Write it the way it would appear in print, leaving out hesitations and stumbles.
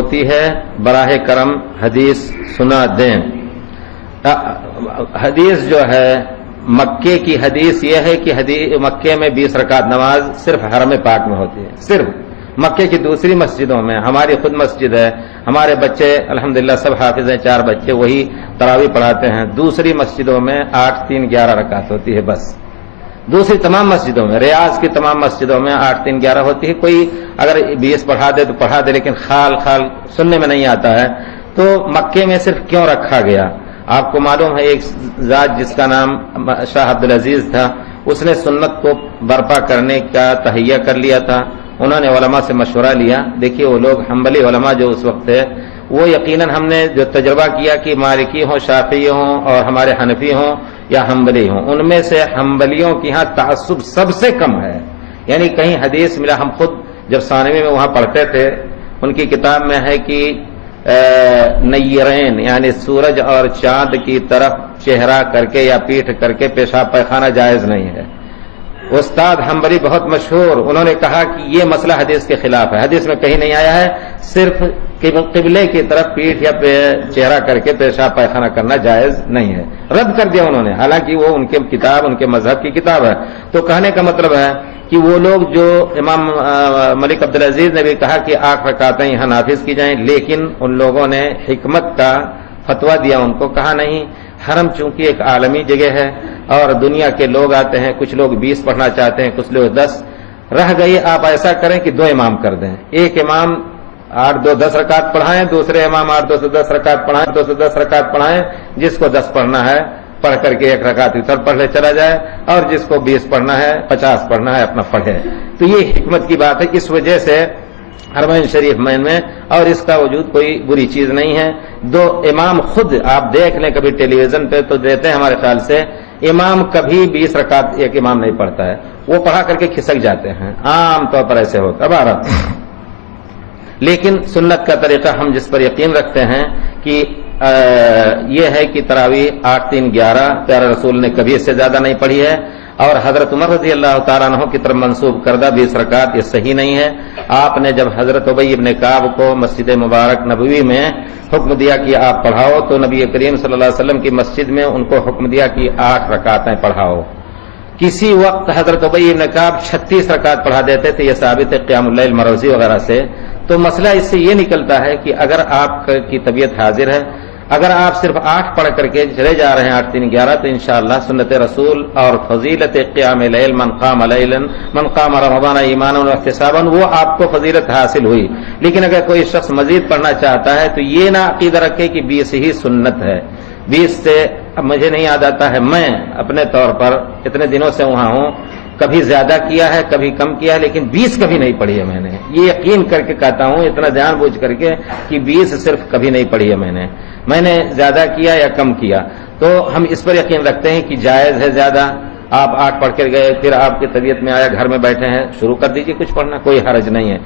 ہوتی ہے براہ کرم حدیث سنا دیں۔ حدیث جو ہے مکے کی حدیث یہ ہے کہ مکے میں 20 رکعت نماز صرف حرم پاک میں ہوتی ہے، صرف مکے کی دوسری مسجدوں میں، ہماری خود مسجد ہے، ہمارے بچے الحمدللہ سب حافظ ہیں، 4 بچے وہی تراویح پڑھاتے ہیں، دوسری مسجدوں میں 8 3 11 رکعت ہوتی ہے بس۔ دوسری تمام مسجدوں میں، ریاض کی تمام مسجدوں میں 8 3 11 ہوتی ہے۔ کوئی اگر 20 پڑھا دے تو پڑھا دے، لیکن خال سننے میں نہیں آتا ہے۔ تو مکے میں صرف کیوں رکھا گیا؟ آپ کو معلوم ہے ایک ذات جس کا نام شاہ عبدالعزیز تھا، اس نے سنت کو برپا کرنے کا تہیہ کر لیا تھا۔ انہوں نے علماء سے مشورہ لیا۔ دیکھیے وہ لوگ حنبلی علماء جو اس وقت تھے، وہ یقیناً ہم نے جو تجربہ کیا کہ مالکی ہوں، شافعی ہوں اور ہمارے حنفی ہوں یا حنبلی ہوں، ان میں سے حنبلیوں کی ہاں تعصب سب سے کم ہے۔ یعنی کہیں حدیث ملا، ہم خود جب ثانوی میں وہاں پڑھتے تھے، ان کی کتاب میں ہے کہ نیرین یعنی سورج اور چاند کی طرف چہرہ کر کے یا پیٹھ کر کے پیشاب پیخانہ جائز نہیں ہے۔ استاد حنبلی بہت مشہور، انہوں نے کہا کہ یہ مسئلہ حدیث کے خلاف ہے، حدیث میں کہیں نہیں آیا ہے، صرف قبلے کی طرف پیٹھ یا چہرہ کر کے پیشاب پیخانہ کرنا جائز نہیں ہے، رد کر دیا انہوں نے، حالانکہ وہ ان کے کتاب، ان کے مذہب کی کتاب ہے۔ تو کہنے کا مطلب ہے کہ وہ لوگ جو امام ملک عبدالعزیز نے بھی کہا کہ 8 رکعتیں یہاں نافذ کی جائیں، لیکن ان لوگوں نے حکمت کا فتویٰ دیا، ان کو کہا نہیں، حرم چونکہ ایک عالمی جگہ ہے اور دنیا کے لوگ آتے ہیں، کچھ لوگ 20 پڑھنا چاہتے ہیں، کچھ لوگ 10 رہ گئی، آپ ایسا کریں کہ 2 امام کر دیں، ایک امام 8 2 10 رکعت پڑھائیں، دوسرے امام 8 2 سے 10 رکعت پڑھائیں، 2 سے 10 رکعت پڑھائیں، جس کو 10 پڑھنا ہے پڑھ کر کے 1 رکعت اتر پڑھ لے چلا جائے، اور جس کو 20 پڑھنا ہے 50 پڑھنا ہے اپنا پڑھے۔ تو یہ حکمت کی بات ہے، اس وجہ سے حرمین شریف میں اور اس کا وجود کوئی بری چیز نہیں ہے۔ 2 امام خود آپ دیکھ لیں، کبھی ٹیلی ویژن پہ تو دیتے ہیں ہمارے خیال سے، امام کبھی 20 رکعت ایک امام نہیں پڑھتا ہے، وہ پڑھا کر کے کھسک جاتے ہیں، عام طور پر ایسے ہوتا ہے۔ لیکن سنت کا طریقہ ہم جس پر یقین رکھتے ہیں کہ یہ ہے کہ تراویح 8 3 11 پیارے رسول نے کبھی اس سے زیادہ نہیں پڑھی ہے، اور حضرت عمر رضی اللہ تعالیٰ عنہ کی طرف منسوب کردہ 20 رکعت یہ صحیح نہیں ہے۔ آپ نے جب حضرت ابی بن کعب کو مسجد مبارک نبوی میں حکم دیا کہ آپ پڑھاؤ، تو نبی کریم صلی اللہ علیہ وسلم کی مسجد میں ان کو حکم دیا کہ 8 رکعتیں پڑھاؤ۔ کسی وقت حضرت ابی بن کعب 36 رکعت پڑھا دیتے تھے، یہ ثابت ہے قیام اللیل مروزی وغیرہ سے۔ تو مسئلہ اس سے یہ نکلتا ہے کہ اگر آپ کی طبیعت حاضر ہے، اگر آپ صرف 8 پڑھ کر کے چلے جا رہے ہیں 8 3 11، تو انشاءاللہ سنت رسول اور فضیلت قیام لیل من قام رمضان ایمانا واحتسابا وہ آپ کو فضیلت حاصل ہوئی۔ لیکن اگر کوئی شخص مزید پڑھنا چاہتا ہے تو یہ نہ عقیدہ رکھے کہ 20 ہی سنت ہے، 20 سے اب مجھے نہیں یاد آتا ہے، میں اپنے طور پر اتنے دنوں سے وہاں ہوں، کبھی زیادہ کیا ہے کبھی کم کیا ہے، لیکن 20 کبھی نہیں پڑھی ہے میں نے، یہ یقین کر کے کہتا ہوں اتنا جان بوجھ کر کے کہ 20 صرف کبھی نہیں پڑھی ہے میں نے زیادہ کیا یا کم کیا۔ تو ہم اس پر یقین رکھتے ہیں کہ جائز ہے زیادہ۔ آپ 8 پڑھ کر گئے، پھر آپ کی طبیعت میں آیا، گھر میں بیٹھے ہیں، شروع کر دیجئے کچھ پڑھنا، کوئی حرج نہیں ہے۔